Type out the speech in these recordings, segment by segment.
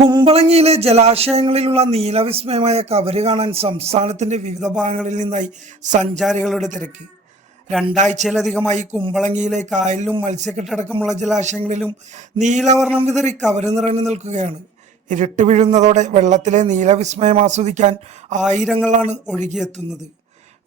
കുമ്പളങ്ങിയിലെ ജലാശയങ്ങളിലുള്ള നീലവിസ്മയമായ cover കാണാൻ സംസ്ഥാനത്തിന്റെ വിവിധ ഭാഗങ്ങളിൽ നിന്നായി സഞ്ചാരികളുടെ തിരക്ക്. രണ്ടാഴ്ചയിലധികമായി കുമ്പളങ്ങിയിലെ കായലിലും മത്സ്യക്കെട്ടടക്കമുള്ള ജലാശയങ്ങളിലും നീലവർണം വിതറി കവര് നിറഞ്ഞു നിൽക്കുകയാണ്. ഇരുട്ട് വീഴുന്നതോടെ വെള്ളത്തിലെ നീലവിസ്മയം ആസ്വദിക്കാൻ ആയിരങ്ങളാണ് ഒഴുകിയെത്തുന്നത്.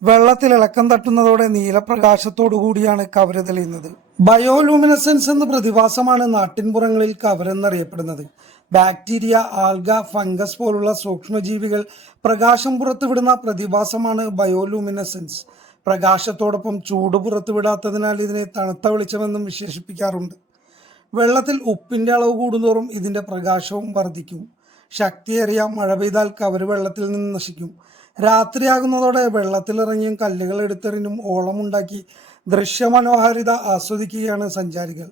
വെള്ളത്തിൽ ഇളക്കം തട്ടുന്നതോടെ നീലപ്രകാശത്തോടു കൂടിയാണ് കവര് തെളിയുന്നത് ബയോലൂമിനസെൻസ് എന്ന പ്രതിഭാസമാണ് നാട്ടിൻപുറങ്ങളിൽ കവരെന്നറിയപ്പെടുന്നത്. ബാക്ടീരിയ ആൽഗ ഫംഗസ് പോലുള്ള സൂക്ഷ്മജീവികൾ പ്രകാശം പുറത്തുവിടുന്ന പ്രതിഭാസമാണ് ബയോലൂമിനസെൻസ്. പ്രകാശത്തോടൊപ്പം ചൂട് പുറത്തുവിടാത്തതിനാൽ ഇതിനെ തണുത്ത വെളിച്ചമെന്നും വിശേഷിപ്പിക്കാറുണ്ട്. വെള്ളത്തിൽ ഉപ്പിന്റെ അളവ് കൂടുന്തോറും ഇതിന്റെ പ്രകാശവും വർദ്ധിക്കും. ശക്തിയേറിയ മഴ പെയ്താൽ കവര് വെള്ളത്തിൽ നിന്ന് നശിക്കും. രാത്രിയാകുന്നതോടെ വെള്ളത്തിലിറങ്ങിയും കല്ലുകൾ എടുത്തെറിഞ്ഞും ഓളമുണ്ടാക്കി ദൃശ്യമനോഹാരിത ആസ്വദിക്കുകയാണ് സഞ്ചാരികൾ.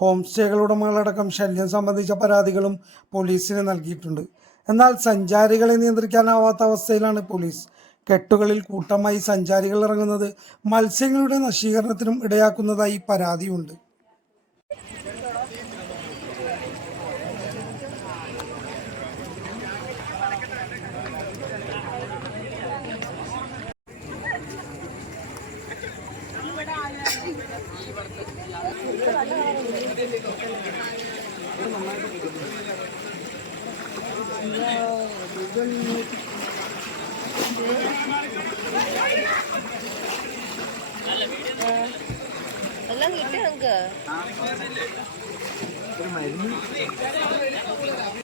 ഹോം സ്റ്റേകളുടമകളടക്കം ശല്യം സംബന്ധിച്ച പരാതികളും പോലീസിന് നൽകിയിട്ടുണ്ട്. എന്നാൽ സഞ്ചാരികളെ നിയന്ത്രിക്കാനാവാത്ത അവസ്ഥയിലാണ് പോലീസ്. കെട്ടുകളിൽ കൂട്ടമായി സഞ്ചാരികൾ ഇറങ്ങുന്നത് മത്സ്യങ്ങളുടെ നശീകരണത്തിനും ഇടയാക്കുന്നതായി പരാതിയുണ്ട്. എല്ലാം കിട്ടി നമുക്ക്